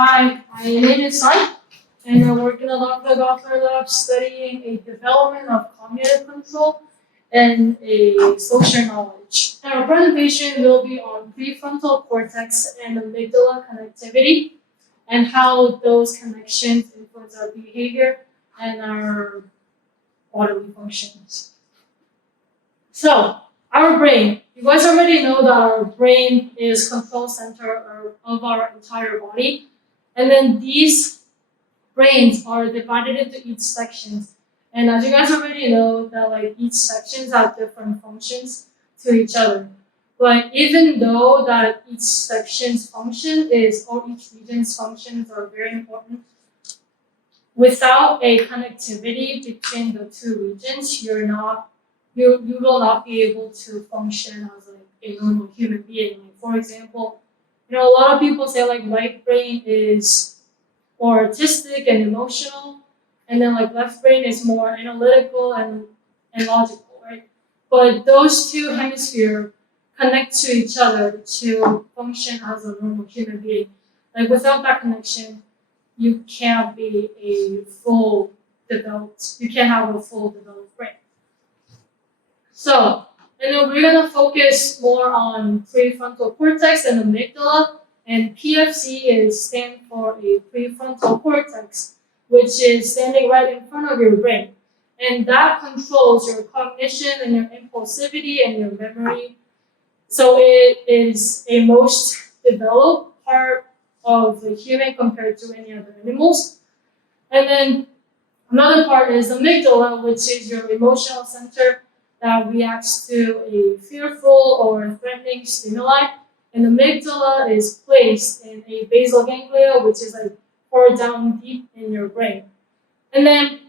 Hi, my name is Niall, and I work in a doctor lab studying a development of cognitive control and a social knowledge. And our presentation will be on prefrontal cortex and amygdala connectivity and how those connections influence our behavior and our bodily functions. So, our brain. You guys already know that our brain is control center of our entire body. And then these brains are divided into each sections. And as you guys already know, that like each sections have different functions to each other. But even though that each section's function is, or each region's functions are very important, without a connectivity between the two regions, you will not be able to function as like a normal human being. Like, for example, a lot of people say like right brain is more artistic and emotional, and then like left brain is more analytical and logical, right? But those two hemispheres connect to each other to function as a normal human being. Like without that connection, you can't be you can't have a full developed brain. So, and then we're gonna focus more on prefrontal cortex and amygdala, and PFC stands for a prefrontal cortex, which is standing right in front of your brain. And that controls your cognition and your impulsivity and your memory. So it is a most developed part of the human compared to any other animals. And then another part is amygdala, which is your emotional center that reacts to a fearful or threatening stimuli. And the amygdala is placed in a basal ganglia, which is like far down deep in your brain. And then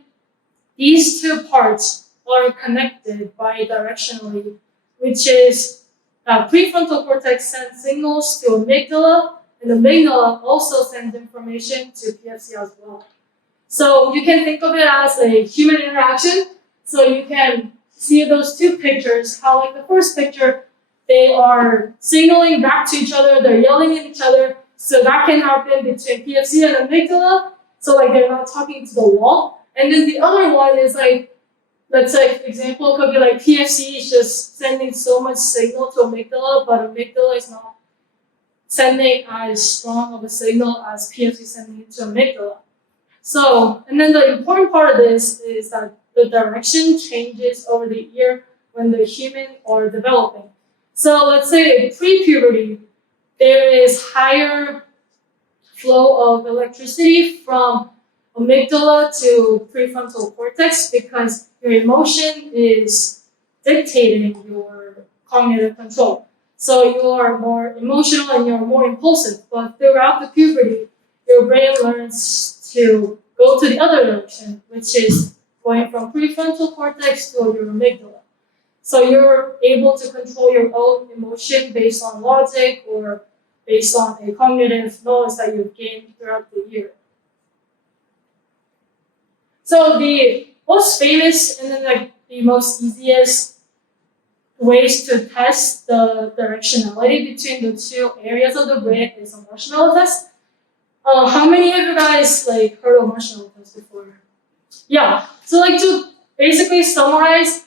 these two parts are connected bidirectionally, which is prefrontal cortex sends signals to amygdala, and the amygdala also sends information to PFC as well. So you can think of it as a human interaction. So you can see those two pictures, how like the first picture, they are signaling back to each other, they're yelling at each other. So that can happen between PFC and amygdala. So like they're not talking to the wall. And then the other one is like, let's say example could be like PFC is just sending so much signal to amygdala, but amygdala is not sending as strong of a signal as PFC sending it to amygdala. So, and then the important part of this is that the direction changes over the year when the human are developing. So let's say in pre-puberty, there is higher flow of electricity from amygdala to prefrontal cortex because your emotion is dictating your cognitive control. So you are more emotional and you're more impulsive. But throughout the puberty, your brain learns to go to the other direction, which is going from prefrontal cortex to your amygdala. So you're able to control your own emotion based on logic or based on a cognitive knowledge that you've gained throughout the year. So the most famous and then like the most easiest ways to test the directionality between the two areas of the brain is a marshmallow test. How many of you guys like heard of marshmallow test before? Yeah. So like to basically summarize,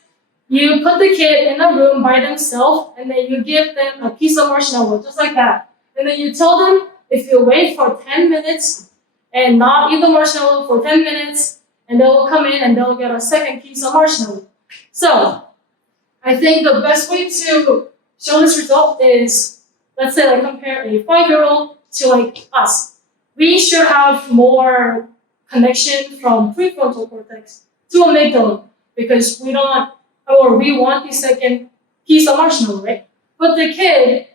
you put the kid in a room by themselves and then you give them a piece of marshmallow, just like that. And then you tell them if you wait for 10 minutes and not eat the marshmallow for 10 minutes, and they will come in and they'll get a second piece of marshmallow. So I think the best way to show this result is, let's say like compare a 5-year-old to like us. We should have more connection from prefrontal cortex to amygdala because we want the second piece of marshmallow, right? But the kid,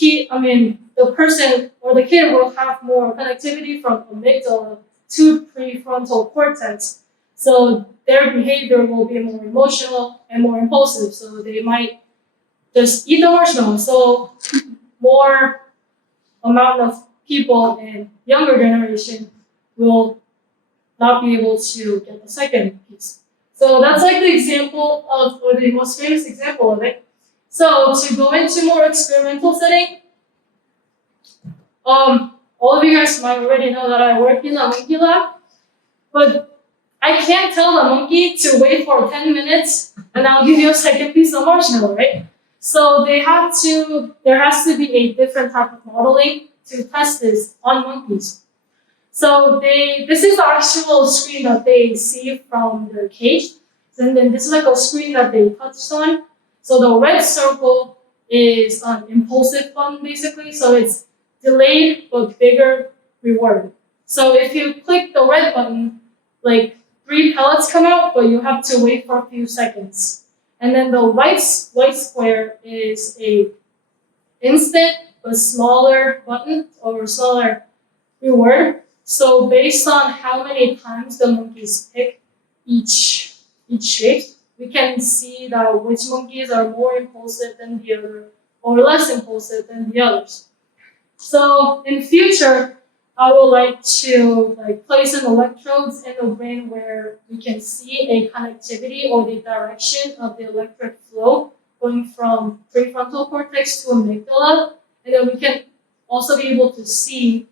the person or the kid will have more connectivity from amygdala to prefrontal cortex. So their behavior will be more emotional and more impulsive. So they might just eat the marshmallow. So more amount of people in younger generation will not be able to get the second piece. So that's like the example of, or the most famous example of it. So to go into more experimental setting, all of you guys might already know that I work in a monkey lab, but I can't tell the monkey to wait for 10 minutes and I'll give you a second piece of marshmallow, right? So there has to be a different type of modeling to test this on monkeys. So this is the actual screen that they see from the cage. And then this is like a screen that they touched on. So the red circle is an impulsive button basically. So it's delayed but bigger reward. So if you click the red button, like 3 pellets come out, but you have to wait for a few seconds. And then the white square is a instant but smaller button or smaller reward. So based on how many times the monkeys pick each shape, we can see that which monkeys are more impulsive than the other or less impulsive than the others. So in future, I would like to place an electrodes in the brain where we can see a connectivity or the direction of the electric flow going from prefrontal cortex to amygdala, and then we can also be able to see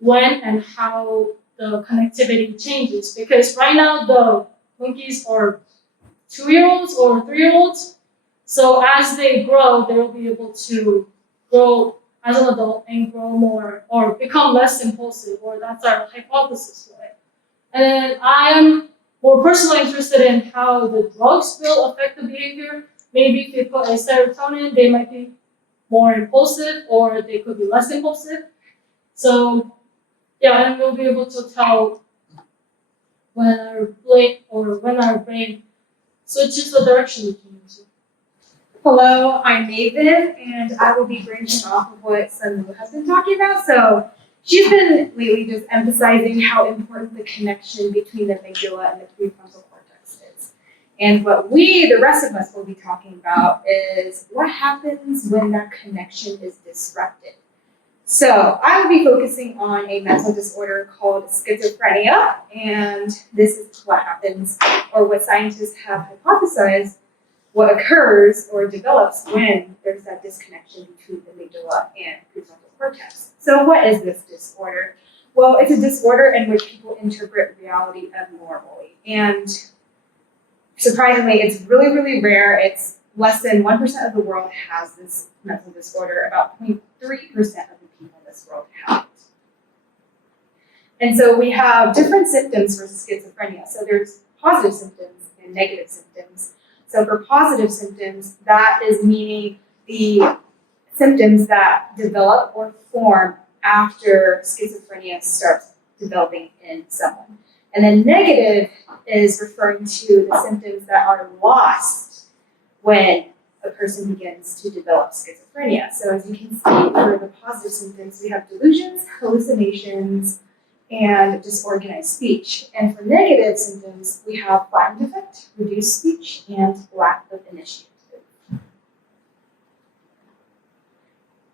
when and how the connectivity changes. Because right now the monkeys are 2-year-olds or 3-year-olds, so as they grow, they will be able to grow as an adult and grow more or become less impulsive, or that's our hypothesis for it. And I am more personally interested in how the drugs will affect the behavior. Maybe if you put a serotonin, they might be more impulsive or they could be less impulsive. So yeah, and we'll be able to tell when our brain switches the direction we can use. Hello, I'm Meiven, and I will be branching off of what Suetmui has been talking about. So she's been lately just emphasizing how important the connection between the amygdala and the prefrontal cortex is. And what we, the rest of us, will be talking about is what happens when that connection is disrupted. So I will be focusing on a mental disorder called schizophrenia, and this is what happens, or what scientists have hypothesized what occurs or develops when there's that disconnection between the amygdala and prefrontal cortex. So what is this disorder? Well, it's a disorder in which people interpret reality abnormally. And surprisingly, it's really, really rare. It's less than 1% of the world has this mental disorder. About 0.3% of the people in this world have it. And so we have different symptoms for schizophrenia. So there's positive symptoms and negative symptoms. So for positive symptoms, that is meaning the symptoms that develop or form after schizophrenia starts developing in someone. And then negative is referring to the symptoms that are lost when a person begins to develop schizophrenia. So as you can see, for the positive symptoms, we have delusions, hallucinations, and disorganized speech. And for negative symptoms, we have flattened affect, reduced speech, and lack of initiative.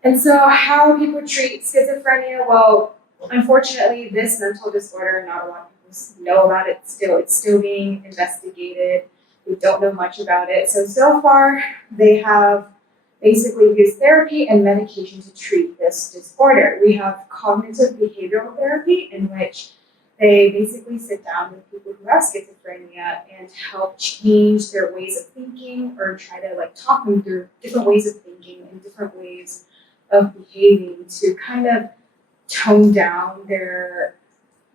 And so how people treat schizophrenia? Well, unfortunately, this mental disorder, not a lot of people know about it still. It's still being investigated. We don't know much about it. So far, they have basically used therapy and medication to treat this disorder. We have cognitive behavioral therapy, in which they basically sit down with people who have schizophrenia and help change their ways of thinking, or try to talk them through different ways of thinking and different ways of behaving to kind of tone down their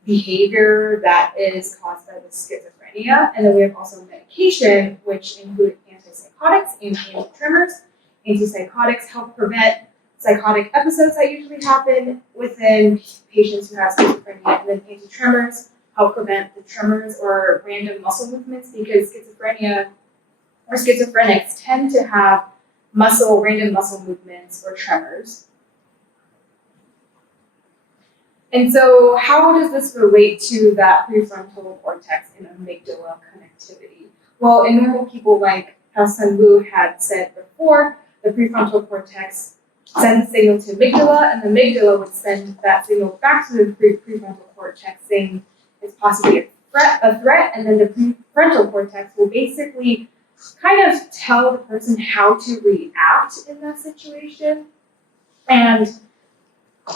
behavior that is caused by the schizophrenia. And then we have also medication, which include antipsychotics and antitremors. Antipsychotics help prevent psychotic episodes that usually happen within patients who have schizophrenia, and then antitremors help prevent the tremors or random muscle movements, because schizophrenia or schizophrenics tend to have random muscle movements or tremors. And so how does this relate to that prefrontal cortex and amygdala connectivity? Well, in normal people, like how Suetmui had said before, the prefrontal cortex sends a signal to amygdala, and the amygdala would send that signal back to the prefrontal cortex, saying it's possibly a threat, and then the prefrontal cortex will basically kind of tell the person how to react in that situation. And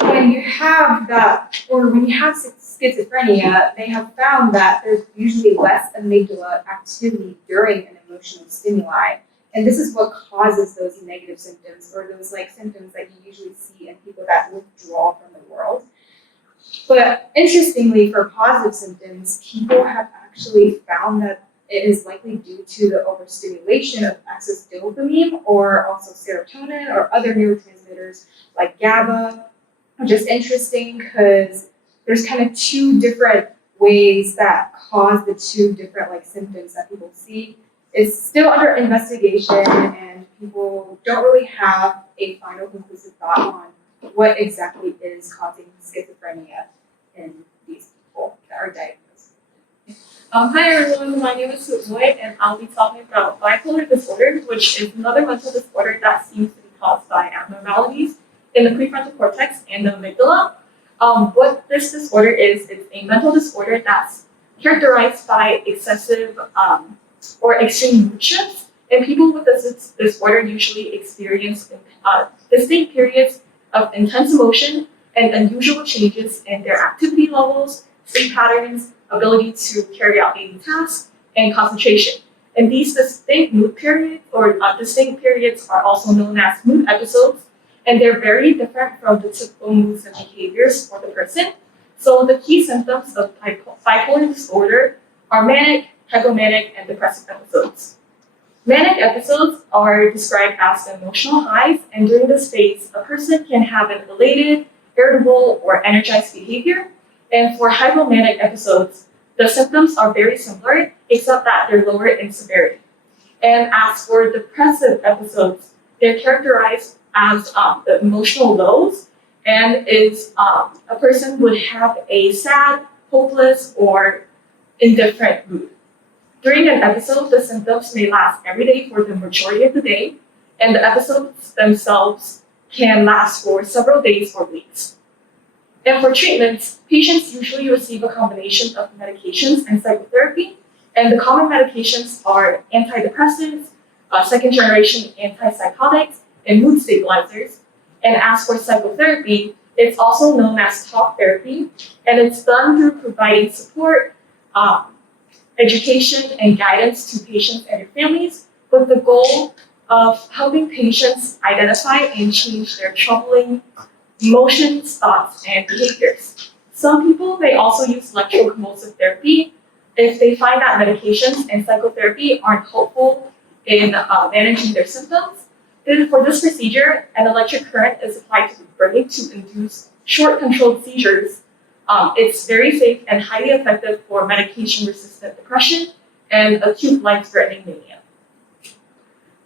when you have that, or when you have schizophrenia, they have found that there's usually less amygdala activity during an emotional stimuli. And this is what causes those negative symptoms, or those like symptoms that you usually see in people that withdraw from the world. But interestingly, for positive symptoms, people have actually found that it is likely due to the overstimulation of excess dopamine, or also serotonin, or other neurotransmitters like GABA, which is interesting because there's kind of two different ways that cause the two different like symptoms that people see. It's still under investigation, and people don't really have a final conclusive thought on what exactly is causing schizophrenia in these people that are diagnosed. Hi everyone, my name is Suetmui, and I'll be talking about bipolar disorder, which is another mental disorder that seems to be caused by abnormalities in the prefrontal cortex and the amygdala. What this disorder is, it's a mental disorder that's characterized by excessive or extreme mood shifts, and people with this disorder usually experience distinct periods of intense emotion and unusual changes in their activity levels, sleep patterns, ability to carry out daily tasks, and concentration. And these distinct mood periods or distinct periods are also known as mood episodes, and they're very different from the typical moods and behaviors for the person. So the key symptoms of bipolar disorder are manic, hypomanic, and depressive episodes. Manic episodes are described as emotional highs, and during this phase, a person can have an elated, irritable, or energized behavior. And for hypomanic episodes, the symptoms are very similar, except that they're lower in severity. And as for depressive episodes, they're characterized as the emotional lows, and a person would have a sad, hopeless, or indifferent mood. During an episode, the symptoms may last every day for the majority of the day, and the episodes themselves can last for several days or weeks. And for treatments, patients usually receive a combination of medications and psychotherapy, and the common medications are antidepressants, second-generation antipsychotics, and mood stabilizers. And as for psychotherapy, it's also known as talk therapy, and it's done through providing support, education, and guidance to patients and their families, with the goal of helping patients identify and change their troubling emotions, thoughts, and behaviors. Some people may also use electroconvulsive therapy if they find that medications and psychotherapy aren't helpful in managing their symptoms. Then for this procedure, an electric current is applied to the brain to induce short controlled seizures. It's very safe and highly effective for medication-resistant depression and acute life-threatening mania.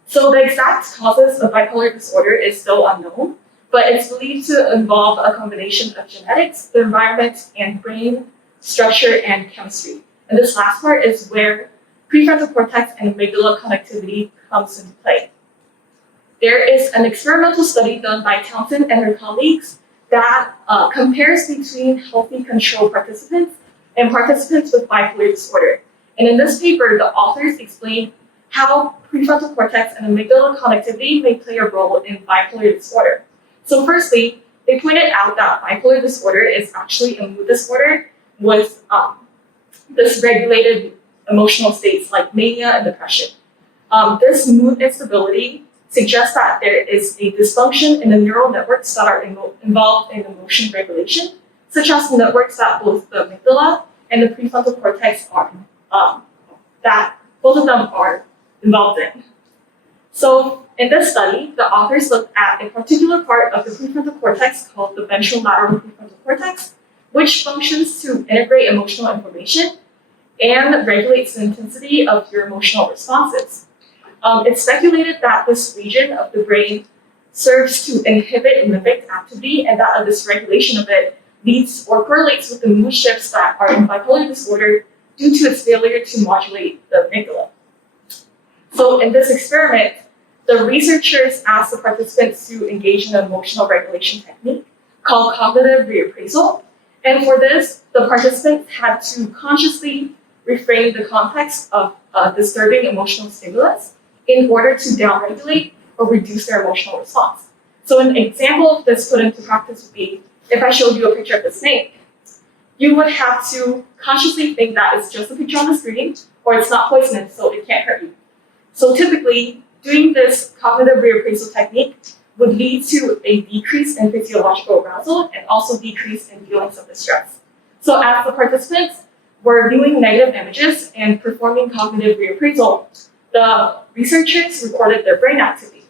So the exact causes of bipolar disorder is still unknown, but it's believed to involve a combination of genetics, the environment, and brain structure and chemistry. And this last part is where prefrontal cortex and amygdala connectivity comes into play. There is an experimental study done by Townsend and her colleagues that compares between healthy control participants and participants with bipolar disorder. And in this paper, the authors explain how prefrontal cortex and amygdala connectivity may play a role in bipolar disorder. So firstly, they pointed out that bipolar disorder is actually a mood disorder with dysregulated emotional states like mania and depression. This mood instability suggests that there is a dysfunction in the neural networks that are involved in emotion regulation, such as the networks that both the amygdala and the prefrontal cortex are, that both of them are involved in. So in this study, the authors looked at a particular part of the prefrontal cortex called the ventrolateral prefrontal cortex, which functions to integrate emotional information and regulates the intensity of your emotional responses. It's speculated that this region of the brain serves to inhibit limbic activity, and that a dysregulation of it leads or correlates with the mood shifts that are in bipolar disorder due to its failure to modulate the amygdala. So in this experiment, the researchers asked the participants to engage in an emotional regulation technique called cognitive reappraisal. And for this, the participants had to consciously reframe the context of a disturbing emotional stimulus in order to downregulate or reduce their emotional response. So an example of this put into practice would be if I showed you a picture of the snake, you would have to consciously think that it's just a picture on the screen or it's not poisonous, so it can't hurt you. So typically, doing this cognitive reappraisal technique would lead to a decrease in physiological arousal and also decrease in feelings of distress. So as the participants were viewing negative images and performing cognitive reappraisal, the researchers recorded their brain activity.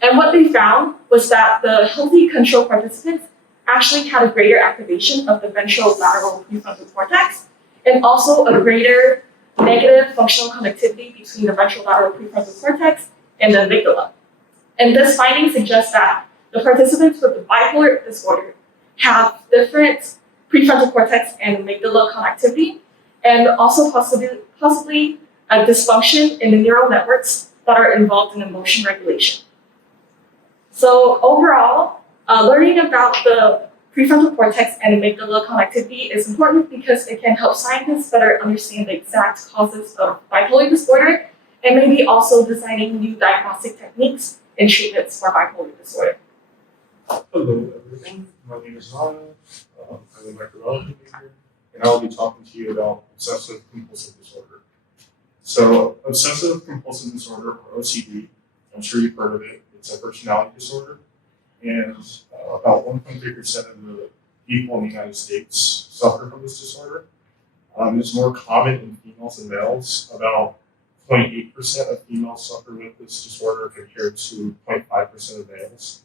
And what they found was that the healthy control participants actually had a greater activation of the ventrolateral prefrontal cortex and also a greater negative functional connectivity between the ventrolateral prefrontal cortex and the amygdala. And this finding suggests that the participants with the bipolar disorder have different prefrontal cortex and amygdala connectivity, and also possibly a dysfunction in the neural networks that are involved in emotion regulation. So overall, learning about the prefrontal cortex and amygdala connectivity is important because it can help scientists better understand the exact causes of bipolar disorder and maybe also designing new diagnostic techniques and treatments for bipolar disorder. Hello everyone, my name is Niall. I'm a microbiology major, and I'll be talking to you about obsessive compulsive disorder. So, obsessive compulsive disorder, or OCD, I'm sure you've heard of it. It's a personality disorder, and about 1.3% of the people in the United States suffer from this disorder. It's more common in females than males. About 0.8% of females suffer with this disorder compared to 0.5% of males.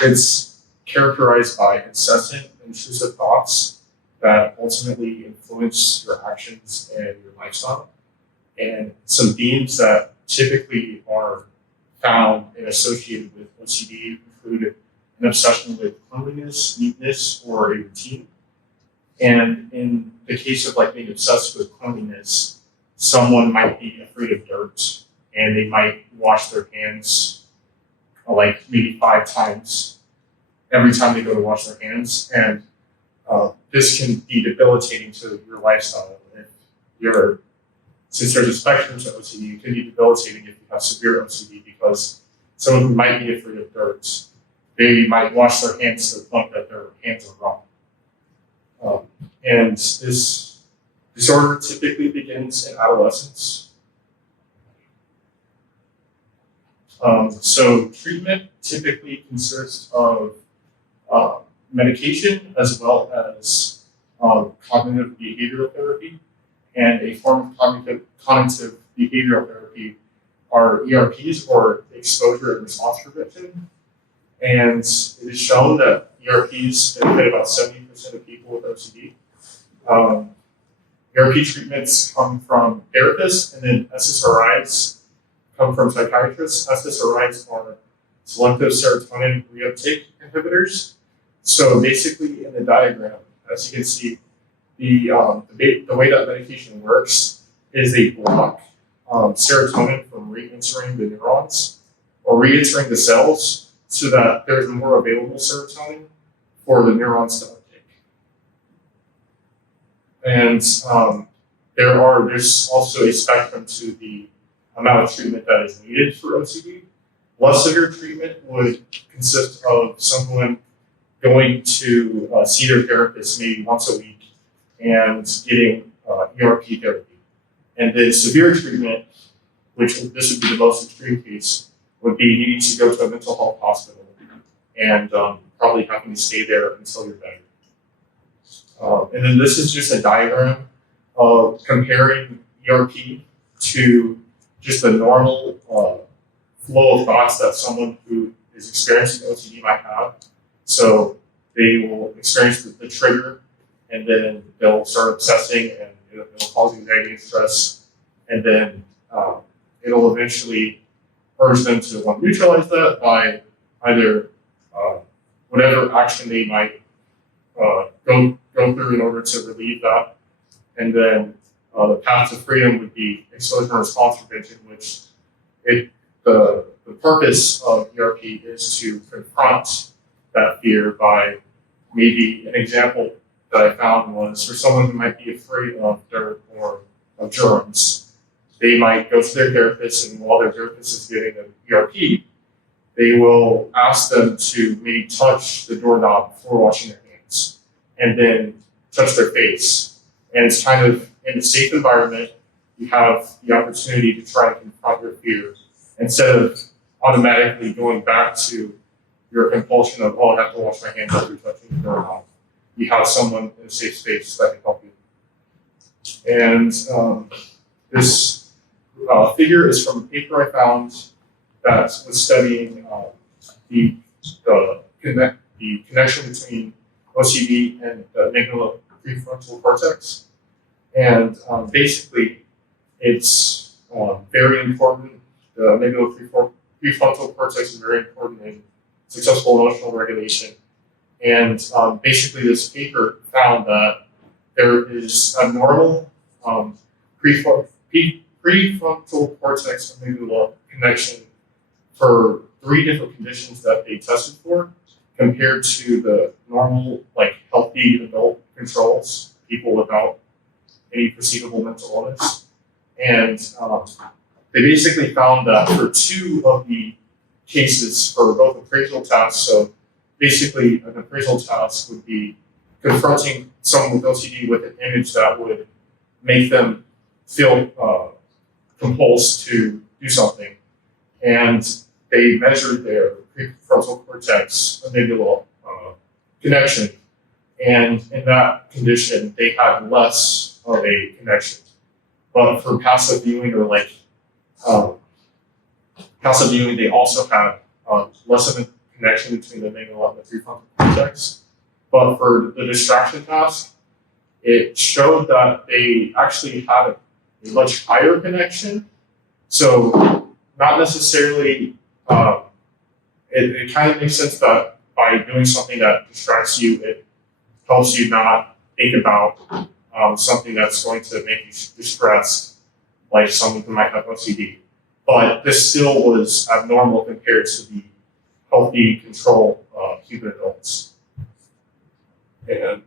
It's characterized by incessant, intrusive thoughts that ultimately influence your actions and your lifestyle. And some themes that typically are found and associated with OCD include an obsession with cleanliness, neatness, or a routine. And in the case of like being obsessed with cleanliness, someone might be afraid of dirt and they might wash their hands like maybe 5 times every time they go to wash their hands. And this can be debilitating to your lifestyle. If since there's a spectrum to OCD, it can be debilitating if you have severe OCD because someone who might be afraid of dirt, they might wash their hands to the point that their hands are raw. And this disorder typically begins in adolescence. So treatment typically consists of medication as well as cognitive behavioral therapy. And a form of cognitive behavioral therapy are ERPs, or exposure and response prevention. And it is shown that ERPs benefit about 70% of people with OCD. ERP treatments come from therapists, and then SSRIs come from psychiatrists. SSRIs are selective serotonin reuptake inhibitors. So basically in the diagram, as you can see, the way that medication works is they block serotonin from re-entering the neurons or re-entering the cells so that there's more available serotonin for the neurons to uptake. And there's also a spectrum to the amount of treatment that is needed for OCD. Less severe treatment would consist of someone going to see their therapist maybe once a week and getting ERP therapy. And then severe treatment, which this would be the most extreme case, would be needing to go to a mental health hospital and probably having to stay there until you're better. And then this is just a diagram of comparing ERP to just the normal flow of thoughts that someone who is experiencing OCD might have. So they will experience the trigger, and then they'll start obsessing, and it'll cause anxiety and stress, and then it'll eventually urge them to want to neutralize that by either whatever action they might go through in order to relieve that. And then the path to freedom would be exposure and response prevention, which the purpose of ERP is to confront that fear by maybe an example that I found was for someone who might be afraid of dirt or of germs, they might go to their therapist, and while their therapist is giving them ERP, they will ask them to maybe touch the doorknob before washing their hands, and then touch their face. And it's kind of in a safe environment, you have the opportunity to try to confront your fear instead of automatically going back to your compulsion of, oh, I have to wash my hands after touching the doorknob. You have someone in a safe space that can help you. And this figure is from a paper I found that was studying the connection between OCD and the amygdala prefrontal cortex. And basically, it's very important. The amygdala prefrontal cortex is very important in successful emotional regulation. And basically, this paper found that there is a normal prefrontal cortex amygdala connection for 3 different conditions that they tested for, compared to the normal, like healthy adult controls, people without any perceivable mental illness. And they basically found that for 2 of the cases for both appraisal tasks, so basically an appraisal task would be confronting someone with OCD with an image that would make them feel compulsed to do something. And they measured their prefrontal cortex amygdala connection. And in that condition, they had less of a connection. But for passive viewing or passive viewing, they also had less of a connection between the amygdala and the prefrontal cortex. But for the distraction task, it showed that they actually had a much higher connection. So not necessarily, it kind of makes sense that by doing something that distracts you, it helps you not think about something that's going to make you distressed, like someone who might have OCD. But this still was abnormal compared to the healthy control human adults. And